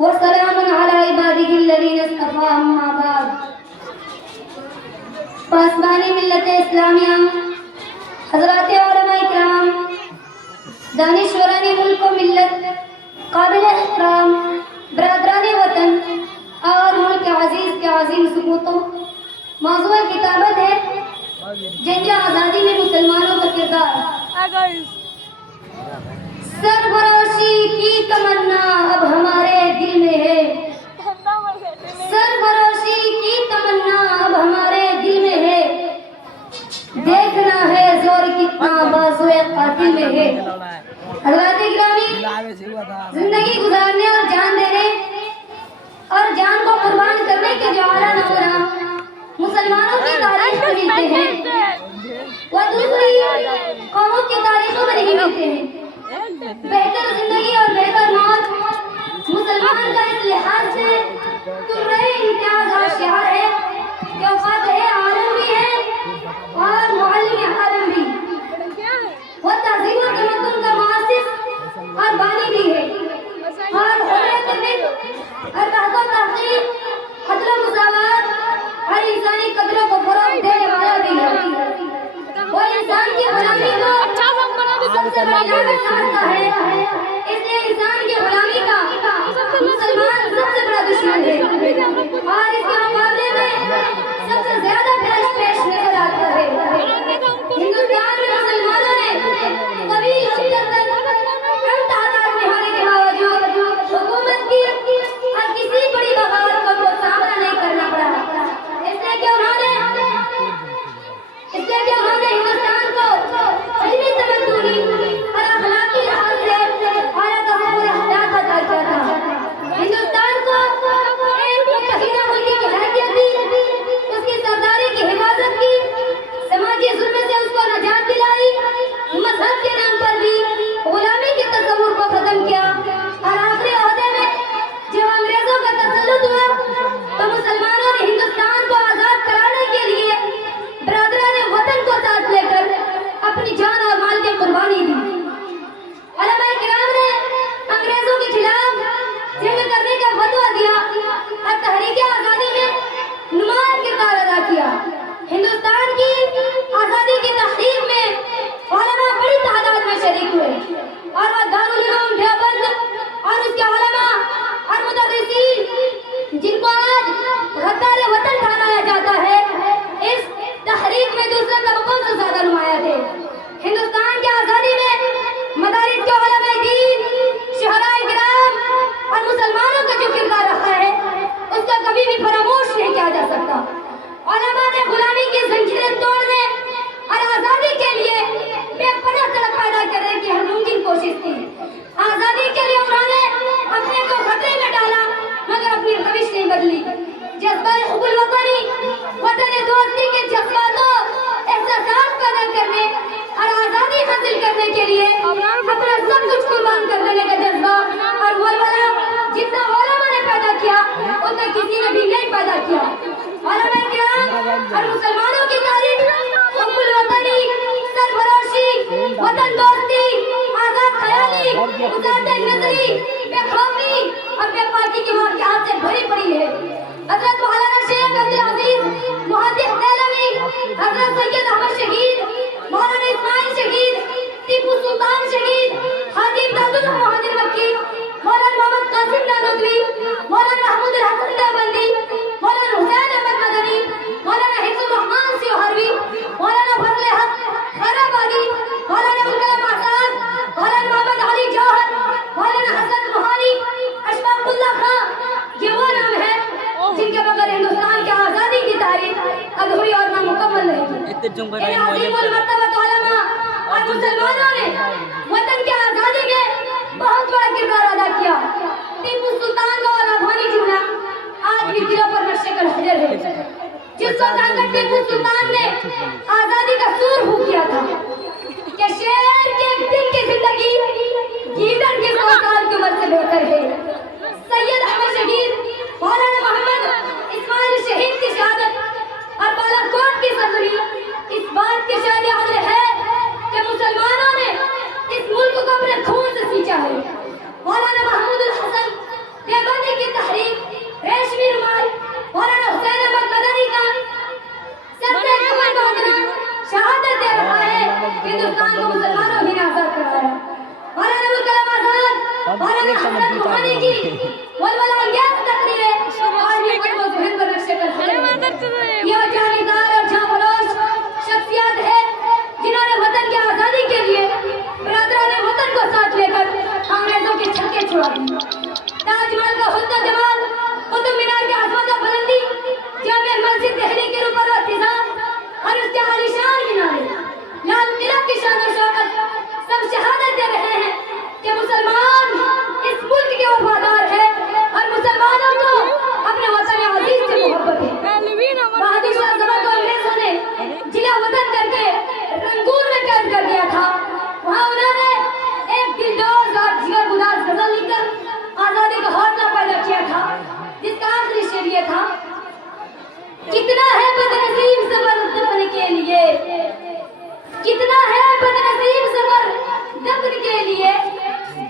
वसलामुन अला इबादिहिल्लज़ीना इस्तफ़ा अम्मा बाद। पासबानी मिल्लत इस्लामिया हज़रात उलमा इकराम, दानिशवरान मुल्क व मिल्लत, काबिल एहतराम बरादरान वतन और मुल्क अजीज के अजीम सुकूतों, मौज़ूअ किताबत है जंग आज़ादी में मुसलमानों का किरदार। सरफरोशी की तमन्ना अब हमारे दिल में है, सरफरोशी की तमन्ना अब हमारे दिल में है, देखना है जोर कितना बाजुए कातिल में है। हज़रात गिरामी, जिंदगी गुजारने और जान देने और जान को कुर्बान करने के जो आला नमूना मुसलमानों की तारीख में मिलते हैं, वह दूसरी कौमों की तारीखों में नहीं मिलते हैं। बेहतर जिंदगी और बेहतर मौत मुसलमान का इस लिहाज से तुर्रे इम्तियाज और शिआर है कि वो फातिह आलम भी है और मुअल्लिम आलम भी। वो तहज़ीब और तमद्दुन का मुअस्सिस और बानी भी है और हुर्रियत मिल्ल और तहक़्क़ुक़ तहक़ीक़, अदल व मुसावात और इंसानी कदरों को फरोग़ देने वाला भी है। वो इंसान की गुलामी को सबसे बड़ी लानत समझता है, इसलिए इंसान की गुलामी का मुसलमान सबसे बड़ा दुश्मन है और इसके मुकाबले में सबसे ज्यादा पेश नजर आता है। हिंदुस्तान में मुसलमानों ने कभी कम तादाद में होने के बावजूद हुकूमत की और किसी बड़ी बगावत को सामना नहीं करना पड़ा, इसलिए कि उन्होंने हिंदुस्तान को इल्मी तमद्दुनी और अखलाकी लिहाज से आला तस्वुर अहदाफ अता किया था। हिंदुस्तान को एक मुत्तहिदा मुल्क की हैसियत दी, उसकी सरदारी की हिफाजत की, समाजी जुल्म से उसको नजात दिलाई, मजहब के नाम पर भी गुलामी के तस्वुर को खत्म किया और आखिरी ओहदे में जब अंग्रेजों का तसल्लुत हुआ तो मुसलमानों ने हिंदुस्तान को आजाद कराने के लिए बरादरान वतन को साथ लेकर अपनी जान और माल की कुर्बानी दी। उलमा किराम ने अंग्रेजों के खिलाफ जंग करने का फतवा दिया और तहरीक आजादी में नुमायां किरदार अदा किया। हिंदुस्तान की आजादी की तहरीक में उलमा बड़ी तादाद में शरीक हुए और वह दारुल उलूम देवबंद और उसके उलमा और मुदर्रिसीन, जिनको आज गद्दार वतन ठहराया जाता है, इस तहरीक में दूसरे तबकों से ज्यादा नुमाया थे। हिंदुस्तान की आजादी में मदारिस के उलमा दीन, शुहराए किराम और मुसलमानों का जो किरदार रहा है उसका कभी भी फरामोश नहीं किया जा सकता। उलमा ने गुलामी की जंजीरें तोड़ने और आजादी के लिए बेपनाह तड़प पैदा करने की हर मुमकिन कोशिश की। आजादी के लिए उन्होंने अपने को खतरे में डाला मगर अपनी रविश नहीं बदली। जज्बा हुब्बुल वतनी, वतन दोस्ती के जज्बातों एहसास पैदा करने और आजादी हासिल करने के लिए अपना सब कुछ कुर्बान कर देने का जज्बा और वलवला जितना उलमा ने पैदा किया उतना किसी ने भी नहीं पैदा किया। उलमा किराम और मुसलमानों की तारीख हुब्बुल वतनी, सरफरोशी, वतन दोस्ती, आजाद ख्याली, उजात नजरी, बेखौफी और बेपाकी की वाक़यात से भरी पड़ी है। हज़रत मौलाना शेख अब्दुल अजीज मुहद्दिस देलवी, हज़रत सैयद अहमद शहीद, मौलाना इस्माइल शहीद, टीपू सुल्तान शहीद, हाजी इमदादुल्लाह मुहाजिर मक्की, मौलाना मोहम्मद कासिम नानदवी, मौलाना महमूद हसन देवबंदी, मौलाना हुसैन अहमद मदनी, मौलाना हिफ्जुर रहमान सियोहरवी, मौलाना फजल हक खैराबादी, मौलाना मुकरम आजाद, मौलाना मोहम्मद अली जौहर, मौलाना हसन रुहानी, अशफाकुल्लाह खां, ये वो नाम है जिनके बगैर हिंदुस्तान की आजादी की तारीख अधूरी और नामुकम्मल रहेगी। इन अज़ीमुल मर्तबत उलमा और मुसलमानों ने वतन की आजादी में बहुत बड़ा किरदार अदा किया। टीपू सुल्तान का वाला भानी जुमला आज भी दिलों पर नक्श-ए-कदम हाजिर है। जिस वक्त आकर टीपू सुल्तान ने आजादी का सूर फूंक किया था कि शेर के एक दिन की जिंदगी गीदड़ के 100 साल की उम्र से बेहतर है। सैयद अहमद शहीद, मौलाना मोहम्मद इस्माइल शहीद की शहादत और बालाकोट की सरजमी इस बात के शायद हाजिर है कि मुसलमानों ने इस मुल्क को अपने खून से सींचा है। मौलाना महमूद हसन देवबंदी मौलाना हसन रूहानी की वलवला अंगेज तकरीरें आर्मी को जहन पर नक्शे कर ये जानीदार और जांबलोश शख्सियत है जिन्होंने वतन की आजादी के लिए बरादरान वतन को साथ लेकर अंग्रेजों के छक्के छुड़ा दिए। ताजमहल का हुस्न जमाल, कुतुब मीनार की अजमत और बुलंदी, जामे मस्जिद दिल्ली के ऊपर और इंतजाम और उसके आलीशान मीनारे, लाल किला की शान और शौकत सब शहादत दे रहे हैं कि मुसलमान इस मुल्क के वफादार है और मुसलमानों को अपने वतन अजीज से मोहब्बत है। बहादुर शाह जफर को अंग्रेजों ने जिला वतन करके रंगून में कैद कर दिया था। वहाँ उन्होंने एक दिलडोज और जिगरगुजार गजल लिखकर आजादी का हौसला पैदा किया था, जिसका आखिरी शेर ये था, कितना है बदनसीब सबर दफन के लिए, कितना है बदनसीब सबर दफन के लिए,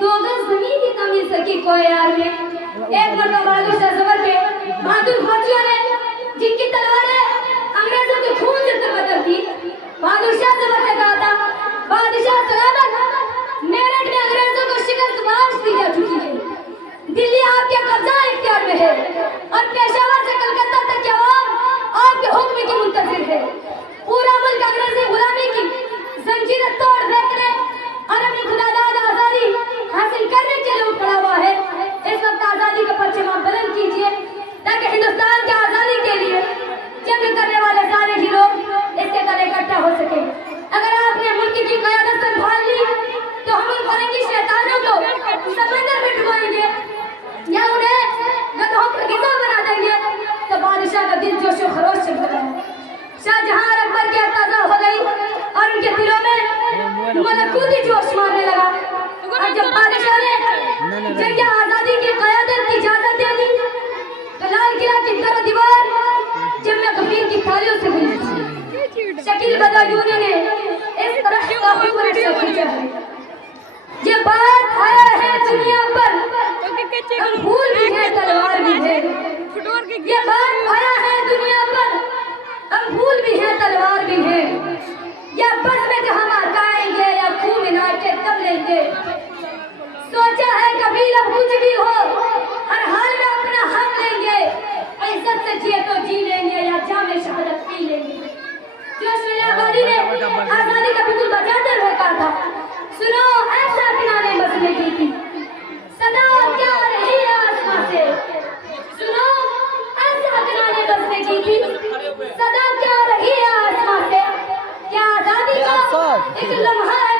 दो गज जमीन की कमी सकी कोई यार में। एक मरतबा बहादुर शाह जफर के बहादुर फौजियों ने जिनकी तलवारें अंग्रेजों के खून से तरबतर थी, बहादुर शाह जफर से कहा था, बादशाह सलामत, मेरठ में अंग्रेजों को शिकस्त बाश दी जा चुकी है, दिल्ली आपके कब्जा इख्तियार में है और पेशावर से कलकत्ता तक की आवाम आपके हुक्म की मुंतजिर है। पूरा मुल्क अंग्रेजी गुलामी की जंजीरें तोड़ फेंकने और अपनी खुदादाद आजादी हासिल करने के लिए उठ खड़ा हुआ है। इस वक्त आजादी का परचम आप बुलंद कीजिए ताकि हिंदुस्तान की आजादी के लिए जंग करने वाले सारे ही लोग इसके तले इकट्ठा हो सके। अगर आपने मुल्क की क़यादत संभाल ली तो हम उन फरंगी शैतानों को समंदर में डुबोएंगे या उन्हें गधों पर गिजा बना देंगे। तो बादशाह का दिल जोश और खरोश से भरा है। शाहजहां और अकबर की ताजा हो गई और उनके दिलों में मलकूती जोश मारने लगा। और जब बादशाह ने जंग आजादी की क़यादत की इजाजत दे दी तो लाल किला की तरह दीवार जम्मे कबीर की थालियों से गई। शकील बदायूनी ने इस तरह का हुक्म खींचा है, ये बात आया है दुनिया पर, हम फूल भी है तलवार भी है, ये बात आया है दुनिया पर, हम फूल भी है तलवार भी है, या बस में जहाँ मारकाएंगे या खून मिला के तब लेंगे। सोचा है कभी अब कुछ भी हो हर हाल में अपना हक लेंगे, इज्जत से जिए तो जी लेंगे या जामे शहादत पी लेंगे। जोश में आबादी ने आजादी का बिल्कुल बजाते हुए कहा था, सुनो ऐसा किनारे बसने की थी, सदा क्या रही है आसमां से, सुनो ऐसा किनारे बसने की थी, सदा क्या रही है आसमां से, क्या आजादी का एक लम्हा है